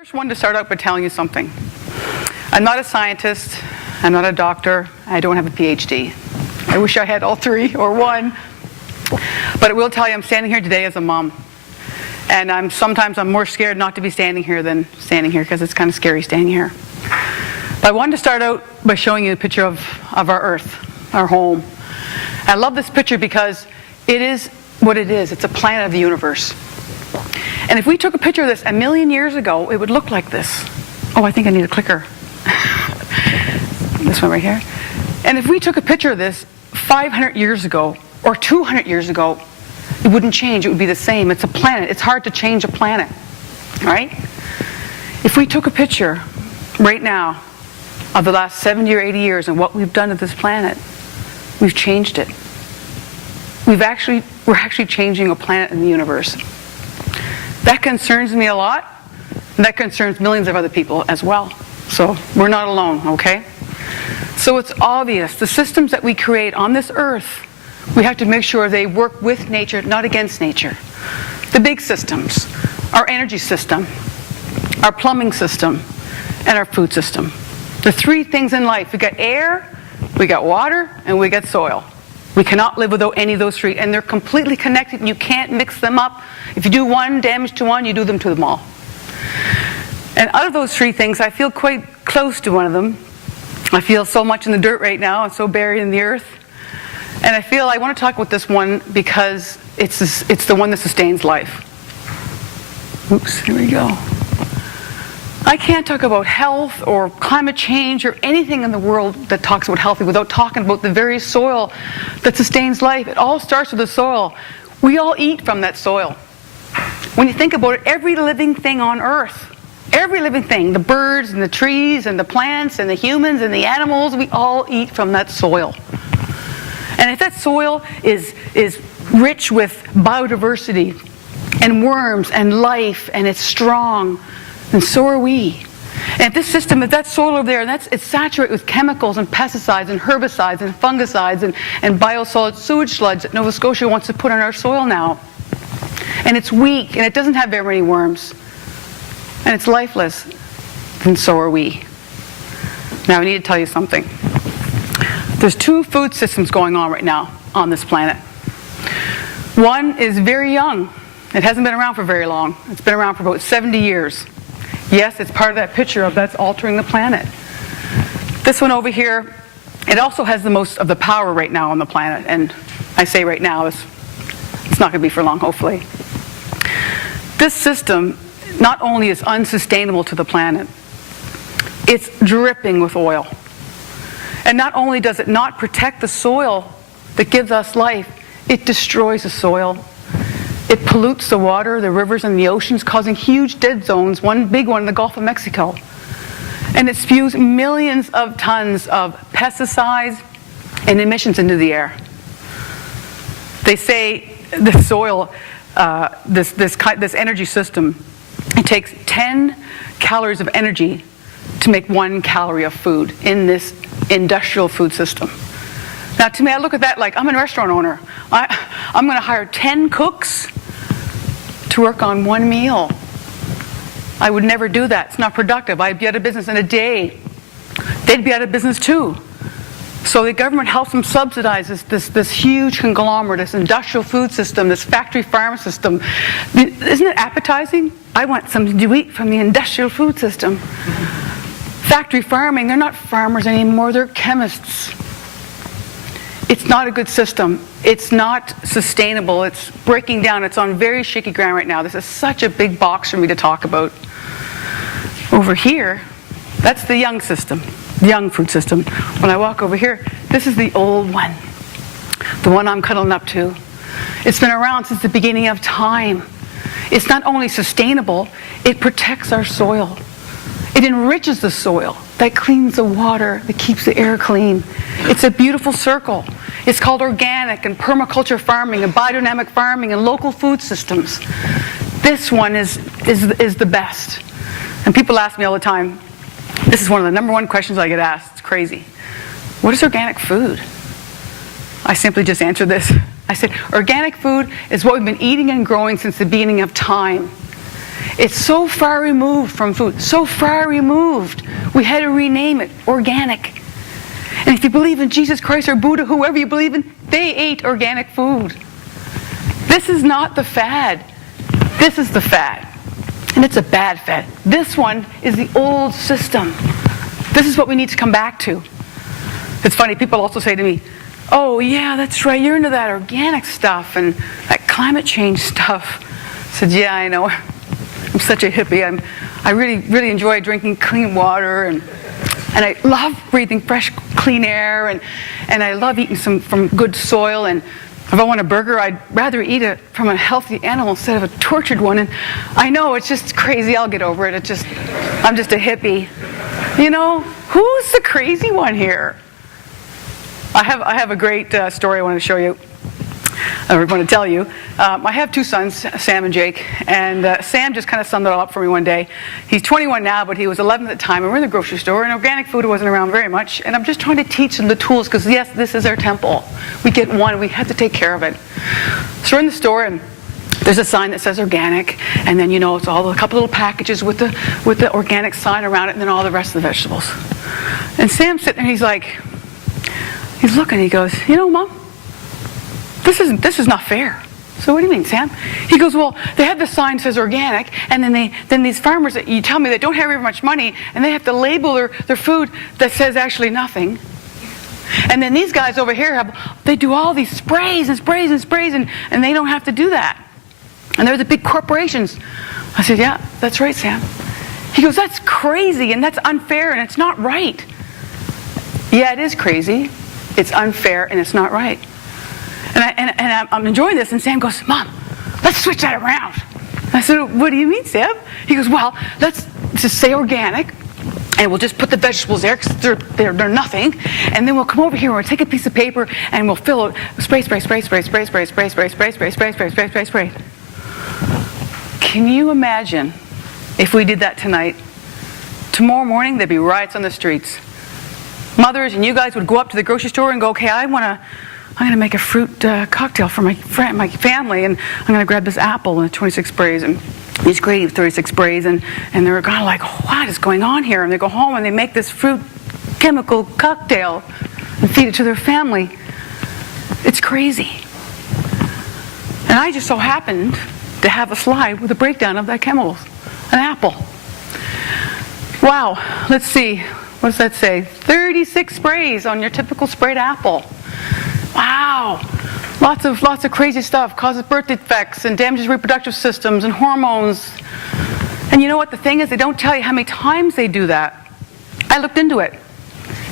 First one to start out by telling you something. I'm not a scientist, I'm not a doctor, I don't have a PhD. I wish I had all three or one. But I will tell you, I'm standing here today as a mom. And sometimes I'm more scared not to be standing here than standing here because it's kind of scary standing here. But I wanted to start out by showing you a picture of our earth, our home. I love this picture because it is what it is. It's a planet of the universe. And if we took a picture of this 1,000,000 years ago, it would look like this. Oh, I think I need a clicker. This one right here. And if we took a picture of this 500 years ago or 200 years ago, it wouldn't change. It would be the same. It's a planet. It's hard to change a planet, right? If we took a picture right now of the last 70 or 80 years and what we've done to this planet, we've changed it. We're actually changing a planet in the universe. That concerns me a lot, and that concerns millions of other people as well. So we're not alone, okay? So it's obvious. The systems that we create on this earth, we have to make sure they work with nature, not against nature. The big systems, our energy system, our plumbing system, and our food system. The three things in life. We got air, we got water, and we got soil. We cannot live without any of those three, and they're completely connected, and you can't mix them up. If you do one damage to one, you do them to them all. And out of those three things, I feel quite close to one of them. I feel so much in the dirt right now, and so buried in the earth. And I feel I want to talk about this one because it's the one that sustains life. Oops, here we go. I can't talk about health or climate change or anything in the world that talks about healthy without talking about the very soil that sustains life. It all starts with the soil. We all eat from that soil. When you think about it, every living thing on earth, every living thing, the birds and the trees and the plants and the humans and the animals, we all eat from that soil. And if that soil is rich with biodiversity and worms and life and it's strong, and so are we. And if this system, if that soil over there, it's saturated with chemicals and pesticides and herbicides and fungicides and biosolid sewage sludge that Nova Scotia wants to put on our soil now. And it's weak, and it doesn't have very many worms. And it's lifeless, and so are we. Now I need to tell you something. There's two food systems going on right now on this planet. One is very young. It hasn't been around for very long. It's been around for about 70 years. Yes, it's part of that picture of that's altering the planet. This one over here, it also has the most of the power right now on the planet. And I say right now, it's not going to be for long, hopefully. This system not only is unsustainable to the planet, it's dripping with oil. And not only does it not protect the soil that gives us life, it destroys the soil. It pollutes the water, the rivers, and the oceans, causing huge dead zones, one big one in the Gulf of Mexico. And it spews millions of tons of pesticides and emissions into the air. They say the soil, this energy system, it takes 10 calories of energy to make 1 calorie of food in this industrial food system. Now, to me, I look at that like I'm a restaurant owner. I'm going to hire 10 cooks to work on 1 meal. I would never do that. It's not productive. I'd be out of business in a day. They'd be out of business too. So the government helps them subsidize this huge conglomerate, this industrial food system, this factory farm system. Isn't it appetizing? I want something to eat from the industrial food system. Factory farming, they're not farmers anymore, they're chemists. It's not a good system. It's not sustainable. It's breaking down. It's on very shaky ground right now. This is such a big box for me to talk about. Over here, that's the young system, the young food system. When I walk over here, this is the old one, the one I'm cuddling up to. It's been around since the beginning of time. It's not only sustainable, it protects our soil. It enriches the soil. That cleans the water, that keeps the air clean. It's a beautiful circle. It's called organic and permaculture farming and biodynamic farming and local food systems. This one is the best. And people ask me all the time, this is one of the number one questions I get asked. It's crazy. What is organic food? I simply just answer this. I said, organic food is what we've been eating and growing since the beginning of time. It's so far removed from food, so far removed. We had to rename it organic. And if you believe in Jesus Christ or Buddha, whoever you believe in, they ate organic food. This is not the fad. This is the fad. And it's a bad fad. This one is the old system. This is what we need to come back to. It's funny, people also say to me, oh yeah, that's right, you're into that organic stuff and that climate change stuff. I said, yeah, I know. I'm such a hippie. I really enjoy drinking clean water, and I love breathing fresh, clean air, and I love eating from good soil. And if I want a burger, I'd rather eat it from a healthy animal instead of a tortured one. And I know it's just crazy. I'll get over it. I'm just a hippie. You know, who's the crazy one here? I have a great story I want to show you. I want to tell you. I have two sons, Sam and Jake, and Sam just kind of summed it all up for me one day. He's 21 now, but he was 11 at the time, and we're in the grocery store, and organic food wasn't around very much, and I'm just trying to teach them the tools, because yes, this is our temple. We get one, we have to take care of it. So we're in the store, and there's a sign that says organic, and then, you know, it's a couple little packages with the organic sign around it, and then all the rest of the vegetables. And Sam's sitting there, he's looking, he goes, you know, Mom, this is not fair. So what do you mean, Sam? He goes, well, they have the sign that says organic, and then these farmers, you tell me, they don't have very much money, and they have to label their food that says actually nothing. And then these guys over here, they do all these sprays and sprays and sprays, and they don't have to do that. And they're the big corporations. I said, yeah, that's right, Sam. He goes, that's crazy, and that's unfair, and it's not right. Yeah, it is crazy. It's unfair, and it's not right. And I'm enjoying this, and Sam goes, Mom, let's switch that around. I said, what do you mean, Sam? He goes, well, let's just say organic, and we'll just put the vegetables there because they're nothing, and then we'll come over here and we'll take a piece of paper and we'll fill it, spray, spray, spray, spray, spray, spray, spray, spray, spray, spray, spray, spray, spray, spray, spray. Can you imagine if we did that tonight? Tomorrow morning there'd be riots on the streets. Mothers and you guys would go up to the grocery store and go, okay, I'm going to make a fruit cocktail for my family, and I'm going to grab this apple and 26 sprays and these grapes, 36 sprays, and they're kind of like, what is going on here? And they go home and they make this fruit chemical cocktail and feed it to their family. It's crazy. And I just so happened to have a slide with a breakdown of that chemicals, an apple. Wow, let's see. What does that say? 36 sprays on your typical sprayed apple. Wow. Lots of crazy stuff. Causes birth defects and damages reproductive systems and hormones. And you know what the thing is? They don't tell you how many times they do that. I looked into it.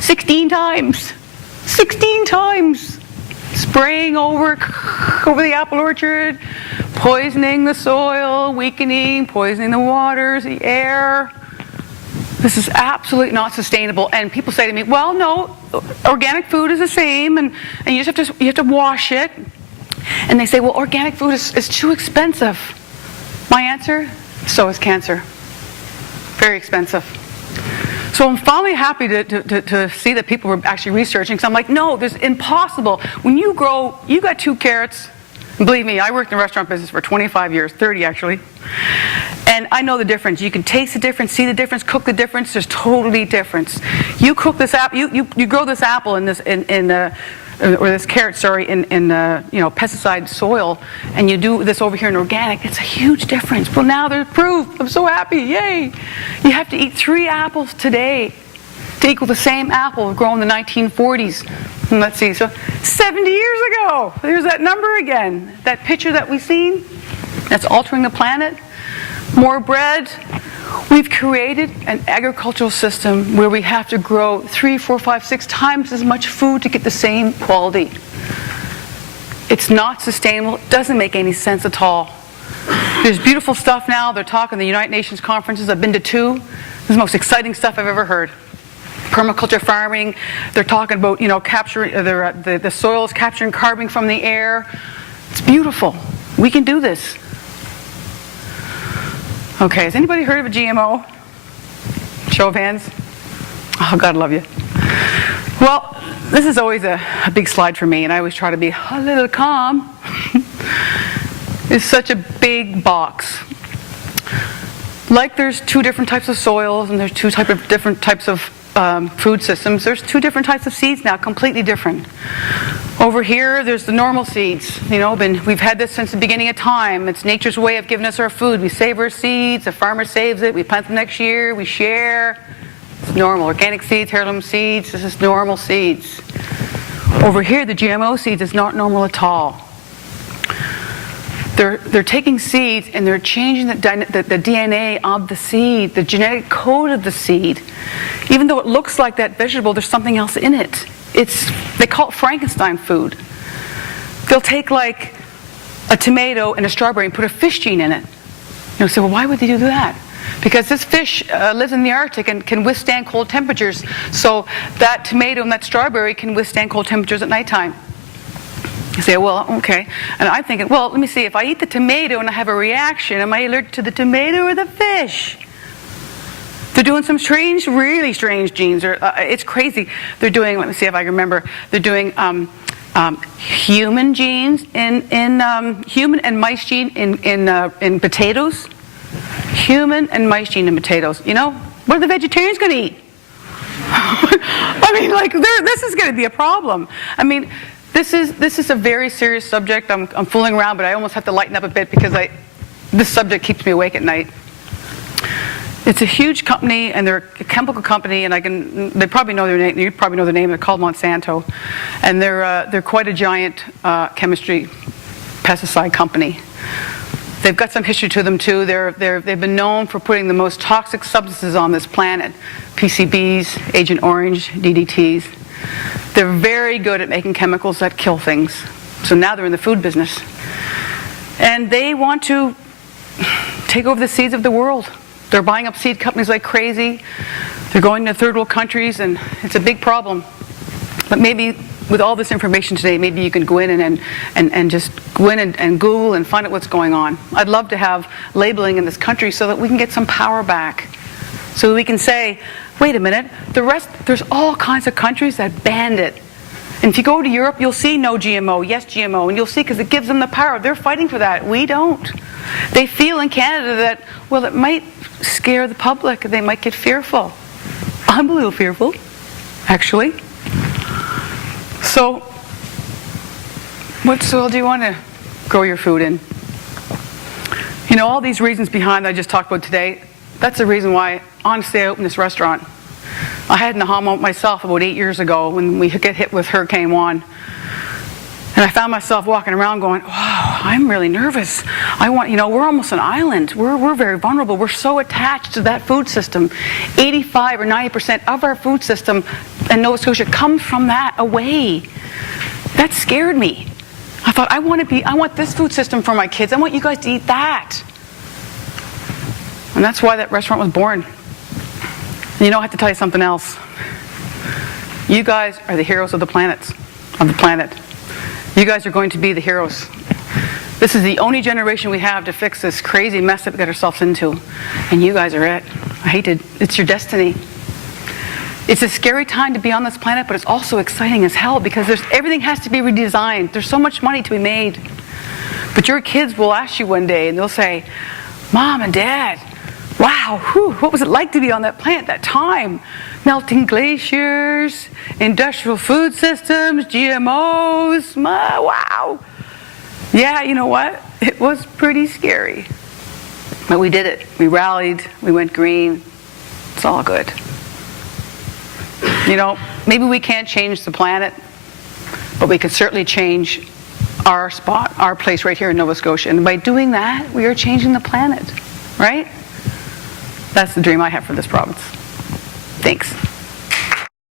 16 times. 16 times. Spraying over the apple orchard, poisoning the soil, weakening, poisoning the waters, the air. This is absolutely not sustainable. And people say to me, well, no, organic food is the same, and you have to wash it. And they say, well, organic food is too expensive. My answer, so is cancer. Very expensive. So I'm finally happy to see that people were actually researching, because I'm like, no, this is impossible. When you got 2 carrots, and believe me, I worked in the restaurant business for 25 years, 30 actually. And I know the difference. You can taste the difference, see the difference, cook the difference. There's totally difference. You cook this apple, you grow this apple or this carrot, sorry, in pesticide soil, and you do this over here in organic. It's a huge difference. Well, now there's proof. I'm so happy. Yay! You have to eat 3 apples today to equal the same apple grown in the 1940s. And let's see, so 70 years ago. There's that number again. That picture that we've seen. That's altering the planet. More bread. We've created an agricultural system where we have to grow 3, 4, 5, 6 times as much food to get the same quality. It's not sustainable. It doesn't make any sense at all. There's beautiful stuff now. They're talking the United Nations conferences. I've been to 2. This is the most exciting stuff I've ever heard. Permaculture farming. They're talking about capturing the soils, capturing carbon from the air. It's beautiful. We can do this. Okay, has anybody heard of a GMO? Show of hands. Oh, God love you. Well, this is always a big slide for me, and I always try to be a little calm. It's such a big box. Like there's two different types of soils and there's different types of food systems, there's two different types of seeds now, completely different. Over here, there's the normal seeds. We've had this since the beginning of time. It's nature's way of giving us our food. We save our seeds, the farmer saves it, we plant them next year, we share. It's normal. Organic seeds, heirloom seeds, this is normal seeds. Over here, the GMO seeds is not normal at all. They're taking seeds and they're changing the DNA of the seed, the genetic code of the seed. Even though it looks like that vegetable, there's something else in it. They call it Frankenstein food. They'll take like a tomato and a strawberry and put a fish gene in it. You'll say, well, why would they do that? Because this fish lives in the Arctic and can withstand cold temperatures. So that tomato and that strawberry can withstand cold temperatures at nighttime. You say, well, okay. And I'm thinking, well, let me see. If I eat the tomato and I have a reaction, am I allergic to the tomato or the fish? They're doing some really strange genes. It's crazy. They're doing, let me see if I can remember, they're doing human genes human and mice gene in potatoes. Human and mice gene in potatoes. What are the vegetarians going to eat? I mean, this is going to be a problem. I mean, this is a very serious subject. I'm fooling around, but I almost have to lighten up a bit because this subject keeps me awake at night. It's a huge company, and they're a chemical company, and they probably know their name. You probably know their name. They're called Monsanto, and they're quite a giant chemistry pesticide company. They've got some history to them too. They've been known for putting the most toxic substances on this planet: PCBs, Agent Orange, DDTs. They're very good at making chemicals that kill things. So now they're in the food business, and they want to take over the seeds of the world. They're buying up seed companies like crazy. They're going to third world countries, and it's a big problem. But maybe with all this information today, maybe you can go in and just go in and Google and find out what's going on. I'd love to have labeling in this country so that we can get some power back. So we can say, wait a minute, there's all kinds of countries that banned it. And if you go to Europe, you'll see no GMO, yes GMO, and you'll see because it gives them the power. They're fighting for that. We don't. They feel in Canada that, well, it might scare the public. They might get fearful. I'm a little fearful, actually. So, what soil do you want to grow your food in? All these reasons behind that I just talked about today, that's the reason why, honestly, I opened this restaurant. I had an aha moment myself about 8 years ago when we get hit with Hurricane Juan. And I found myself walking around going, wow, I'm really nervous. We're almost an island. We're very vulnerable. We're so attached to that food system. 85 or 90% of our food system in Nova Scotia comes from that away. That scared me. I thought, I want this food system for my kids. I want you guys to eat that. And that's why that restaurant was born. And I have to tell you something else. You guys are the heroes of the planet. You guys are going to be the heroes. This is the only generation we have to fix this crazy mess that we got ourselves into. And you guys are it. It's your destiny. It's a scary time to be on this planet, but it's also exciting as hell because everything has to be redesigned. There's so much money to be made. But your kids will ask you one day, and they'll say, Mom and Dad, wow, what was it like to be on that planet that time? Melting glaciers, industrial food systems, GMOs, wow. Yeah, you know what? It was pretty scary. But we did it. We rallied. We went green. It's all good. Maybe we can't change the planet, but we can certainly change our spot, our place right here in Nova Scotia. And by doing that, we are changing the planet, right? That's the dream I have for this province. Thanks.